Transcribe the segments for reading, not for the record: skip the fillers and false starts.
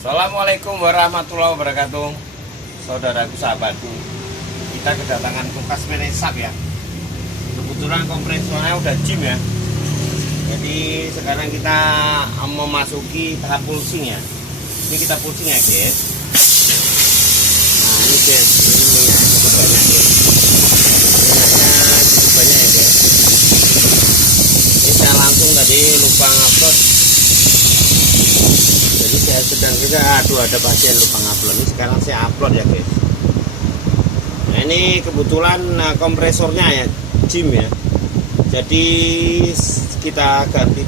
Assalamualaikum warahmatullahi wabarakatuh. Saudaraku, sahabatku, kita kedatangan kulkas meresap ya. Kebetulan kompresornya udah jim ya. Jadi sekarang kita memasuki tahap pulsing ya. Ini kita pulsing ya guys. Nah ini guys, ini ya, cukup banyak ya. Minyaknya cukup banyak ya guys. Ini saya langsung tadi lupa ngupload. Jadi saya sedang juga, ada pasien lupa ngupload. Ini sekarang saya upload ya guys. Nah ini kebetulan kompresornya ya jim ya. Jadi kita ganti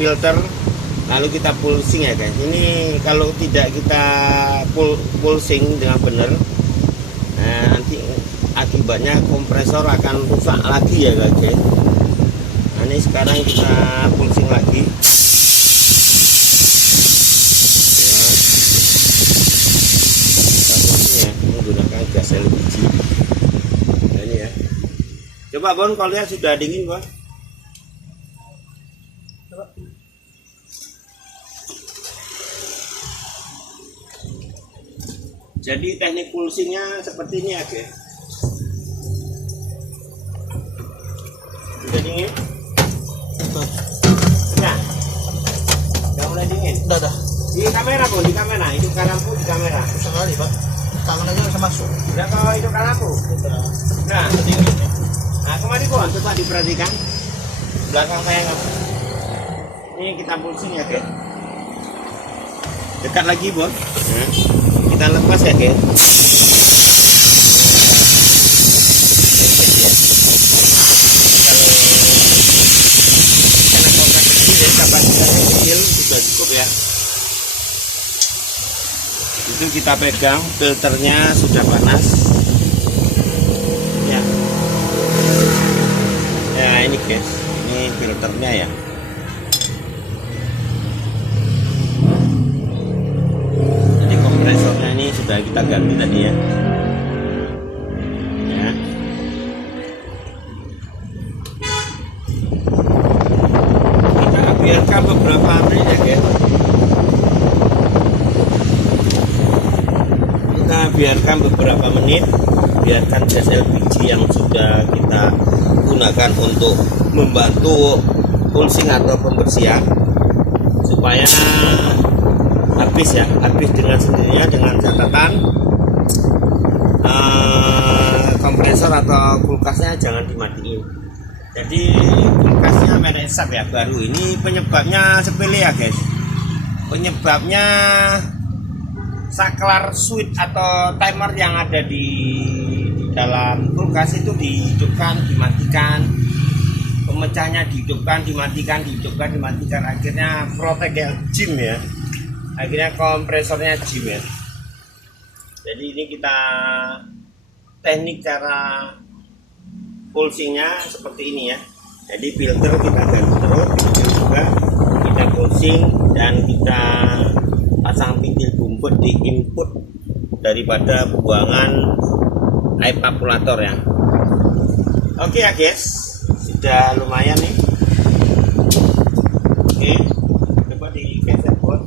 filter, lalu kita pulsing ya guys. Ini kalau tidak kita pulsing dengan benar, nanti akibatnya kompresor akan rusak lagi ya guys. Nah ini sekarang kita pulsing lagi. Menggunakan gas LPG. Nah, ini ya. Coba Bon, kalau lihat sudah dingin Bon. Coba. Jadi teknik pulsingnya seperti ini ya guys. Sudah dingin? Nah, udah mulai dingin. Udah. Di kamera Bon, di kamera. Itu lampu di kamera. Susah kali Pak. Tangan aja bisa masuk. Udah kalau itu lampu. Nah, Dingin. nah kemari Bon, coba diperhatikan belakang saya nggak. Ini kita pulsing ya guys. Dekat lagi Bon. Nah, kita lepas ya guys. Karena kompas kecil ya, kapasitasnya kecil sudah cukup ya. Itu kita pegang, filternya sudah panas ya. Ya ini guys, ini filternya ya. Jadi kompresornya ini sudah kita ganti tadi ya. Ya. Kita biarkan beberapa menit ya guys. Biarkan beberapa menit, biarkan gas LPG yang sudah kita gunakan untuk membantu pulsing atau pembersihan supaya habis ya, habis dengan sendirinya, dengan catatan kompresor atau kulkasnya jangan dimatiin. Jadi kulkasnya merek SAP ya, baru ini. Penyebabnya sepele ya guys, penyebabnya saklar switch atau timer yang ada di dalam kulkas itu dihidupkan, dimatikan, pemecahnya dihidupkan, dimatikan, akhirnya protokol jim ya, akhirnya kompresornya jim ya. Jadi ini kita teknik cara pulsingnya seperti ini ya. Jadi filter kita ganti terus, juga kita pulsing dan kita pasang pintil bumput di input daripada buangan evaporator ya. Oke ya guys, sudah lumayan nih. Oke, coba digeser Bon.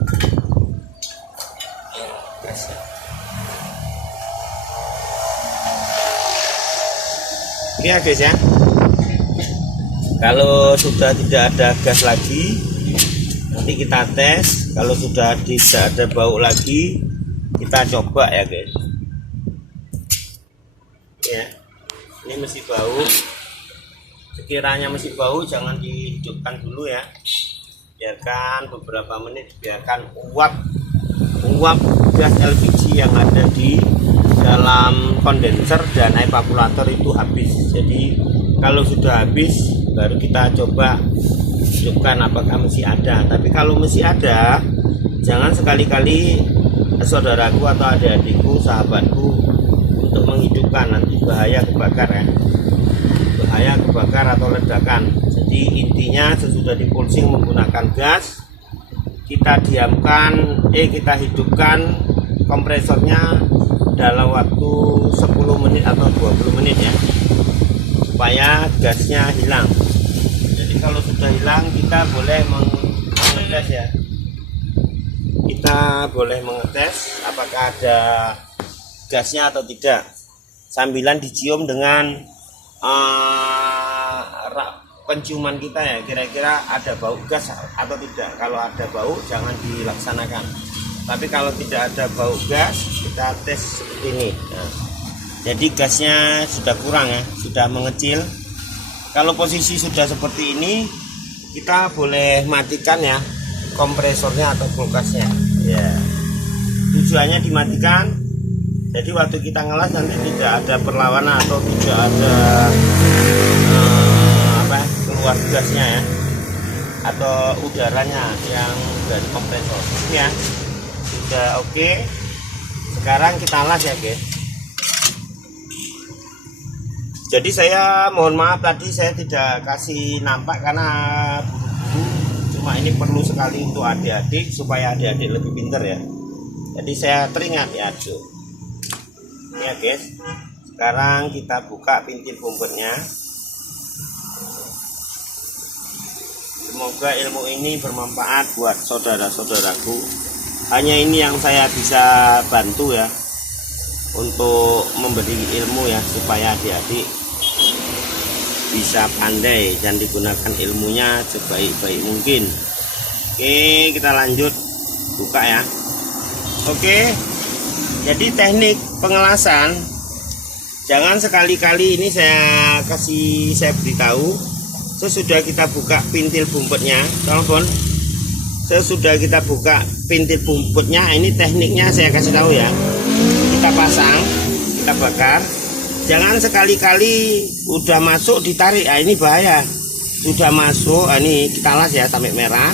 Oke ya guys ya. Kalau sudah tidak ada gas lagi, nanti kita tes. Kalau sudah tidak ada bau lagi, kita coba ya guys. Ya, ini masih bau. Sekiranya masih bau, jangan dihidupkan dulu ya. Biarkan beberapa menit, biarkan uap gas LPG yang ada di dalam kondenser dan evaporator itu habis. Jadi kalau sudah habis, baru kita coba hidupkan apakah masih ada. Tapi kalau masih ada, jangan sekali-kali saudaraku atau adik-adikku, sahabatku untuk menghidupkan, nanti bahaya kebakar ya, bahaya kebakar atau ledakan. Jadi intinya sesudah dipulsing menggunakan gas, kita diamkan, kita hidupkan kompresornya dalam waktu 10 menit atau 20 menit ya, supaya gasnya hilang. Jadi kalau sudah hilang, kita boleh mengetes ya. kita boleh mengetes apakah ada gasnya atau tidak, sambilan dicium dengan penciuman kita ya, kira-kira ada bau gas atau tidak. Kalau ada bau jangan dilaksanakan, tapi kalau tidak ada bau gas kita tes seperti ini. Nah, jadi gasnya sudah kurang ya, sudah mengecil. Kalau posisi sudah seperti ini, kita boleh matikan ya kompresornya atau kulkasnya ya. Tujuannya dimatikan, jadi waktu kita ngelas nanti tidak ada perlawanan atau tidak ada keluar gasnya ya, atau udaranya yang dari kompresor. Ini ya sudah oke. Sekarang kita las ya guys. Jadi saya mohon maaf tadi saya tidak kasih nampak karena buru-buru, cuma ini perlu sekali untuk adik-adik supaya adik-adik lebih pintar ya. Jadi saya teringat ya tuh. Ini ya guys. Sekarang kita buka pintil bumpetnya. Semoga ilmu ini bermanfaat buat saudara-saudaraku. Hanya ini yang saya bisa bantu ya, untuk memberi ilmu ya, supaya adik-adik bisa pandai dan digunakan ilmunya sebaik-baik mungkin. Oke, kita lanjut buka ya. Oke, jadi teknik pengelasan, jangan sekali-kali ini saya beritahu. Sesudah kita buka pintil bumpetnya, telepon. Sesudah kita buka pintil bumpetnya, ini tekniknya saya kasih tahu ya. Kita pasang, kita bakar. Jangan sekali-kali udah masuk ditarik, ini bahaya. Sudah masuk, ini kita las ya sampai merah.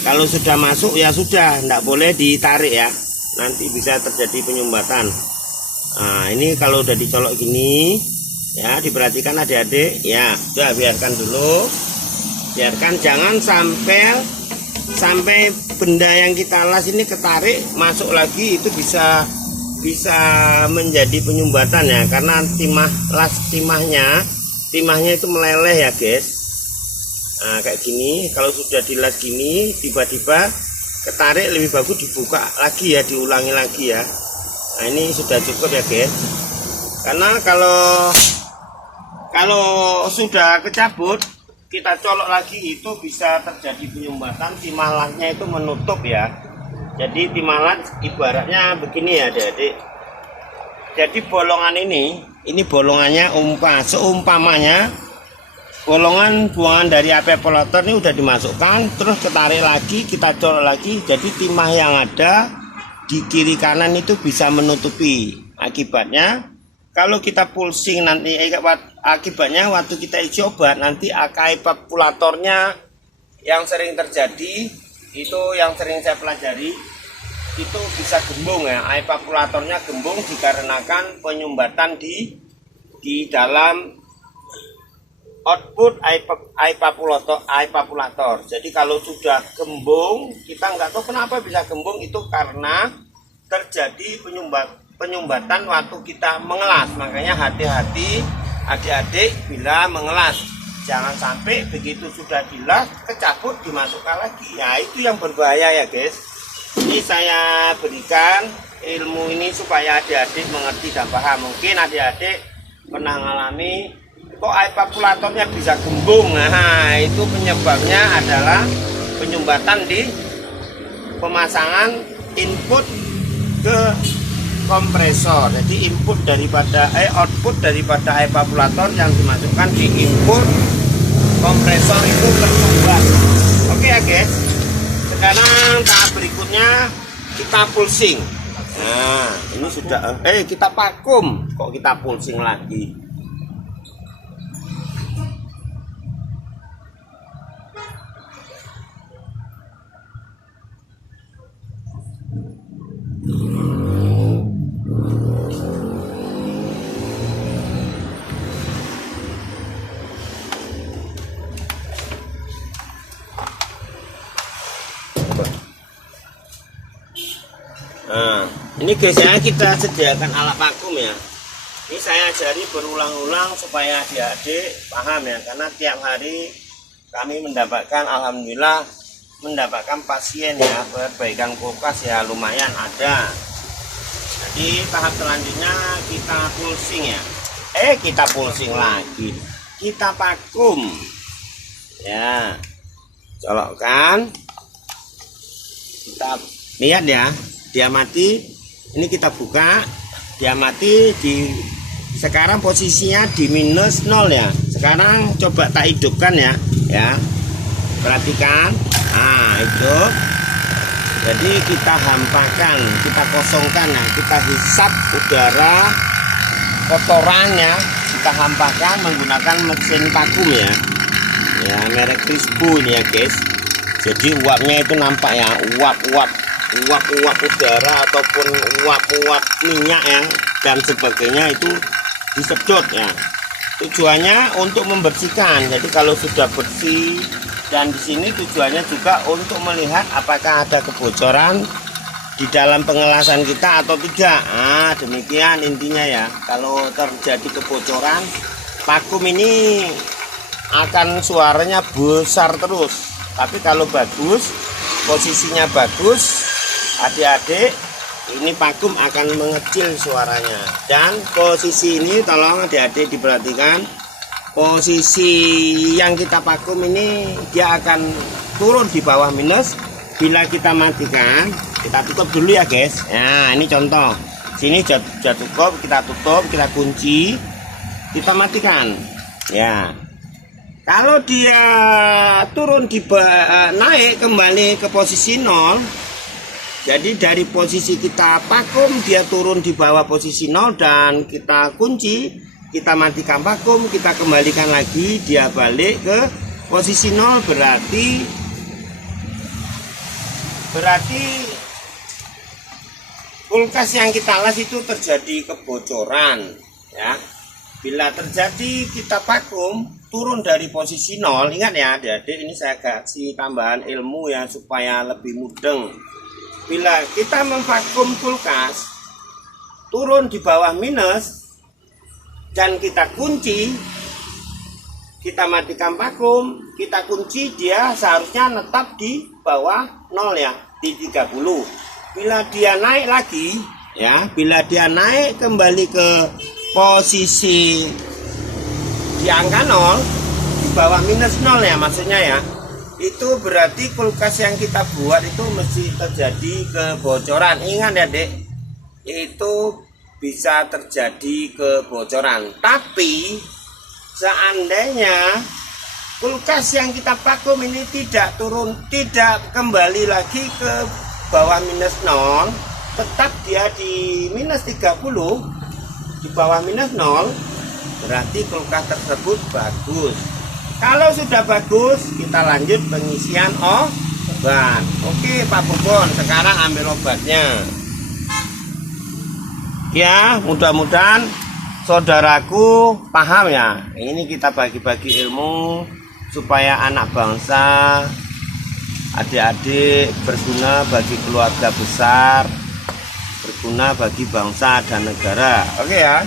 Kalau sudah masuk ya sudah, tidak boleh ditarik ya. Nanti bisa terjadi penyumbatan. Nah, ini kalau udah dicolok gini. Ya, diperhatikan adik-adik ya, sudah biarkan dulu, biarkan, jangan sampai benda yang kita las ini ketarik masuk lagi, itu bisa menjadi penyumbatan ya, karena timahnya itu meleleh ya guys. Nah, kayak gini, kalau sudah dilas gini tiba-tiba ketarik, lebih bagus dibuka lagi ya, diulangi lagi ya. Nah, ini sudah cukup ya guys, karena kalau sudah kecabut kita colok lagi itu bisa terjadi penyumbatan, timah lasnya itu menutup ya. Jadi timah las ibaratnya begini ya adik-adik. Jadi bolongan ini bolongannya seumpamanya bolongan buangan dari AP polator ini udah dimasukkan, terus ketarik lagi, kita colok lagi, jadi timah yang ada di kiri kanan itu bisa menutupi. Akibatnya kalau kita pulsing nanti, akibatnya waktu kita isi obat nanti evaporatornya yang sering terjadi, itu yang sering saya pelajari, itu bisa gembung ya. Evaporatornya gembung dikarenakan penyumbatan di dalam output evaporator. Jadi kalau sudah gembung, kita nggak tahu kenapa bisa gembung, itu karena terjadi penyumbatan waktu kita mengelas. Makanya hati-hati adik-adik bila mengelas, jangan sampai begitu sudah dilas kecabut dimasukkan lagi ya, itu yang berbahaya ya guys. Ini saya berikan ilmu ini supaya adik-adik mengerti dan paham. Mungkin adik-adik pernah mengalami kok evaporatornya bisa gembung. Nah, itu penyebabnya adalah penyumbatan di pemasangan input ke kompresor. Jadi output daripada evaporator yang dimasukkan di input kompresor itu tersumbat. Oke ya guys. Sekarang tahap berikutnya kita pulsing. Nah, ini sudah kita vakum, kok kita pulsing lagi. Nah, ini guys ya, kita sediakan alat vakum ya. Ini saya ajari berulang-ulang supaya adik-adik paham ya, karena tiap hari kami mendapatkan alhamdulillah mendapatkan pasien ya, perbaikan kulkas ya lumayan ada. Jadi tahap selanjutnya kita pulsing ya. Kita pulsing lagi. Kita vakum. Ya. Colokkan. Kita lihat ya, dia mati. Ini kita buka. Dia mati di sekarang posisinya di minus 0 ya. Sekarang coba tak hidupkan ya. Ya. Perhatikan. Nah, hidup. Jadi kita hampakan, kita kosongkan ya. Kita hisap udara kotorannya, kita hampakan menggunakan mesin vakum ya. Ya, merek Crispo ini ya, guys. Jadi uapnya itu nampak ya, uap udara ataupun uap minyak ya dan sebagainya itu disedot ya. Tujuannya untuk membersihkan. Jadi kalau sudah bersih, dan di sini tujuannya juga untuk melihat apakah ada kebocoran di dalam pengelasan kita atau tidak. Demikian intinya ya. Kalau terjadi kebocoran, vakum ini akan suaranya besar terus. Tapi kalau bagus, posisinya bagus, adik-adik, ini vakum akan mengecil suaranya. Dan posisi ini tolong adik-adik diperhatikan, posisi yang kita vakum ini dia akan turun di bawah minus. Bila kita matikan, kita tutup dulu ya guys. Nah, ini contoh. Sini sudah cukup, kita tutup, kita kunci, kita matikan. Ya. Kalau dia turun naik kembali ke posisi 0. Jadi dari posisi kita vakum dia turun di bawah posisi 0 dan kita kunci, kita matikan vakum, kita kembalikan lagi, dia balik ke posisi 0, berarti kulkas yang kita las itu terjadi kebocoran ya. Bila terjadi kita vakum turun dari posisi 0, ingat ya adik-adik, ini saya kasih tambahan ilmu ya supaya lebih mudeng. Bila kita memvakum kulkas turun di bawah minus dan kita kunci, kita matikan vakum, kita kunci, dia seharusnya netap di bawah 0 ya, di 30. Bila dia naik lagi ya, bila dia naik kembali ke posisi di angka 0, di bawah minus 0 ya maksudnya ya, itu berarti kulkas yang kita buat itu mesti terjadi kebocoran. Ingat ya dek, itu bisa terjadi kebocoran. Tapi seandainya kulkas yang kita vakum ini tidak kembali lagi ke bawah minus 0, tetap dia di minus 30, di bawah minus 0, berarti kulkas tersebut bagus. Kalau sudah bagus, kita lanjut pengisian obat. Oke Pak Bobon, sekarang ambil obatnya. Ya, mudah-mudahan saudaraku paham ya. Ini kita bagi-bagi ilmu supaya anak bangsa, adik-adik, berguna bagi keluarga besar, berguna bagi bangsa dan negara. Oke ya.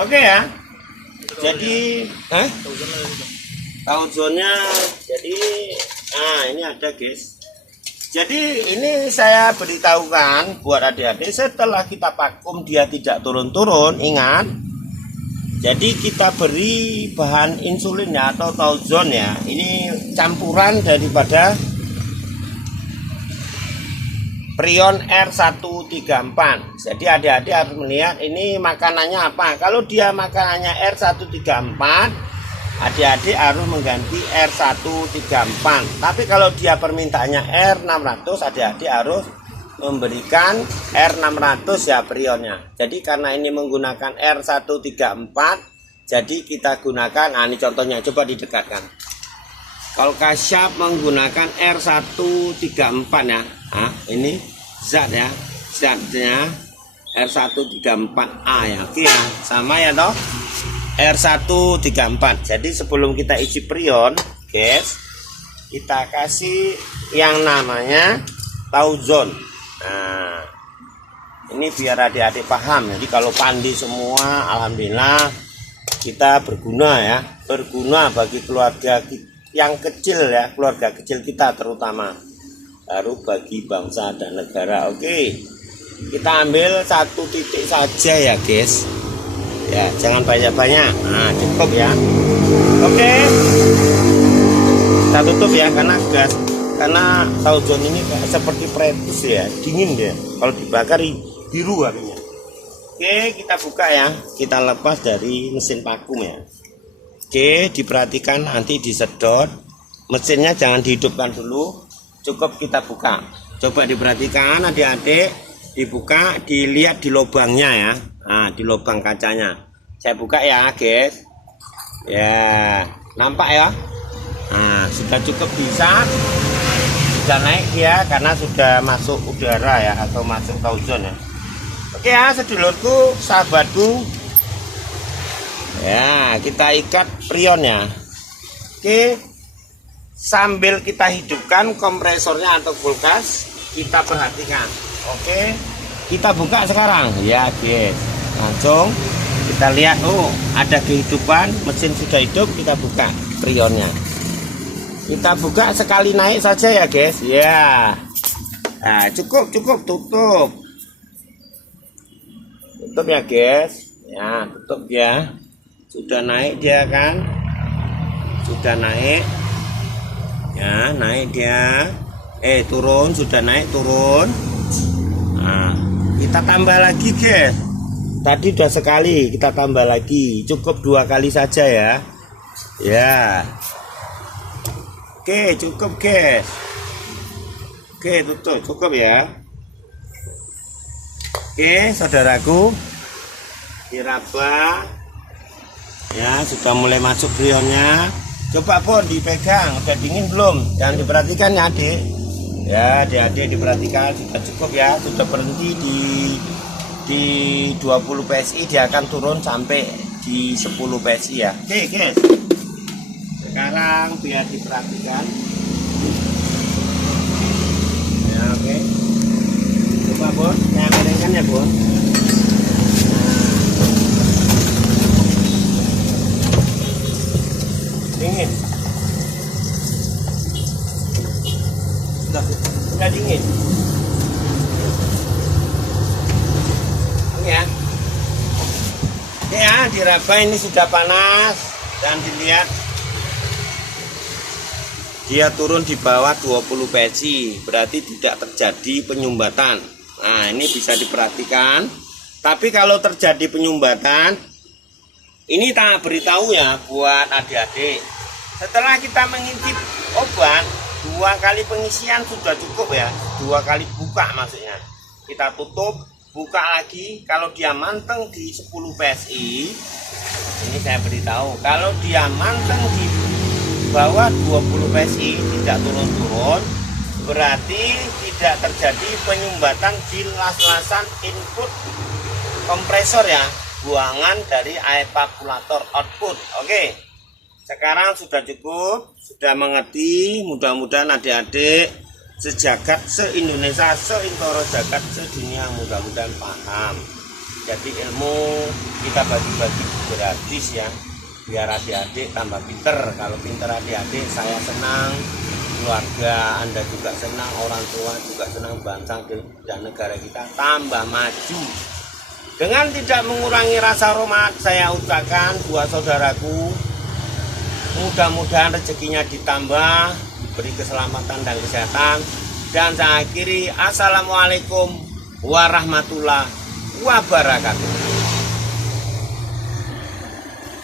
Oke ya. Jadi tahunnya jadi ini ada guys. Jadi ini saya beritahukan buat adik-adik, setelah kita vakum dia tidak turun-turun, ingat. Jadi kita beri bahan insulinnya atau Tauzon ya. Ini campuran daripada Prion R134. Jadi adik-adik harus melihat ini makanannya apa. Kalau dia makanannya R134, adik-adik harus mengganti R134. Tapi kalau dia permintaannya R600, adik-adik harus memberikan R600 ya prionnya. Jadi karena ini menggunakan R134, jadi kita gunakan, ini contohnya, coba didekatkan. Kalau Kasyaf menggunakan R134 ya, ini zat ya, zatnya R134A ya, oke ya, sama ya toh, R134. Jadi sebelum kita isi prion, guys, kita kasih yang namanya Tauzon. Nah, ini biar adik-adik paham. Jadi kalau pandi semua, alhamdulillah kita berguna ya, berguna bagi keluarga yang kecil ya, keluarga kecil kita terutama, baru bagi bangsa dan negara. Oke, kita ambil 1 titik saja ya guys ya, jangan banyak-banyak. Nah cukup ya. Oke, kita tutup ya, karena taujon ini seperti pretus ya, dingin dia kalau dibakar biru warnanya. Oke, kita buka ya, kita lepas dari mesin vakum ya. Oke, diperhatikan nanti disedot, mesinnya jangan dihidupkan dulu, cukup kita buka. Coba diperhatikan adik-adik, dibuka, dilihat di lubangnya ya. Nah, di lubang kacanya. Saya buka ya guys. Ya, nampak ya. Nah, sudah cukup bisa, sudah naik dia karena sudah masuk udara ya, atau masuk taujon ya. Oke ya sedulurku, sahabatku ya, kita ikat prionnya. Oke, sambil kita hidupkan kompresornya atau kulkas, kita perhatikan. Oke, kita buka sekarang ya guys, langsung kita lihat. Oh, ada kehidupan, mesin sudah hidup. Kita buka prionnya, kita buka sekali naik saja ya guys ya. Nah cukup tutup ya guys ya, tutup ya. Sudah naik dia kan, sudah naik ya, naik dia, turun, sudah naik turun. Nah kita tambah lagi guys, tadi udah sekali, kita tambah lagi, cukup 2 kali saja ya. Ya oke, cukup guys. Oke, tutup, cukup ya. Oke saudaraku, diraba ya, sudah mulai masuk prionnya. Coba pun dipegang, udah dingin belum? Jangan diperhatikan ya adik ya, adik-adik diperhatikan. Sudah cukup ya, sudah berhenti di 20 PSI, dia akan turun sampai di 10 PSI ya. Oke guys, sekarang biar diperhatikan ya. Oke, coba bun, saya miringkan ya bun. Dingin, sudah dingin. Ini ya, ya diraba ini sudah panas, dan dilihat dia turun di bawah 20 PSI, berarti tidak terjadi penyumbatan. Nah ini bisa diperhatikan. Tapi kalau terjadi penyumbatan, ini tak beritahu ya buat adik-adik. Setelah kita mengintip obat, 2 kali pengisian sudah cukup ya. 2 kali buka maksudnya. Kita tutup, buka lagi. Kalau dia manteng di 10 PSI, ini saya beritahu, kalau dia manteng di bawah 20 PSI, tidak turun-turun, berarti tidak terjadi penyumbatan di las-lasan input kompresor ya, buangan dari evaporator output. Oke, sekarang sudah cukup, sudah mengerti. Mudah-mudahan adik-adik sejagat, se-Indonesia, se-Intoro jagat, sedunia, mudah-mudahan paham. Jadi ilmu kita bagi-bagi gratis ya, biar adik-adik tambah pinter. Kalau pinter adik-adik, saya senang, keluarga Anda juga senang, orang tua juga senang, bangsa dan negara kita tambah maju. Dengan tidak mengurangi rasa hormat, saya ucapkan buat saudaraku, mudah-mudahan rezekinya ditambah, diberi keselamatan dan kesehatan. Dan saya akhiri, assalamualaikum warahmatullahi wabarakatuh.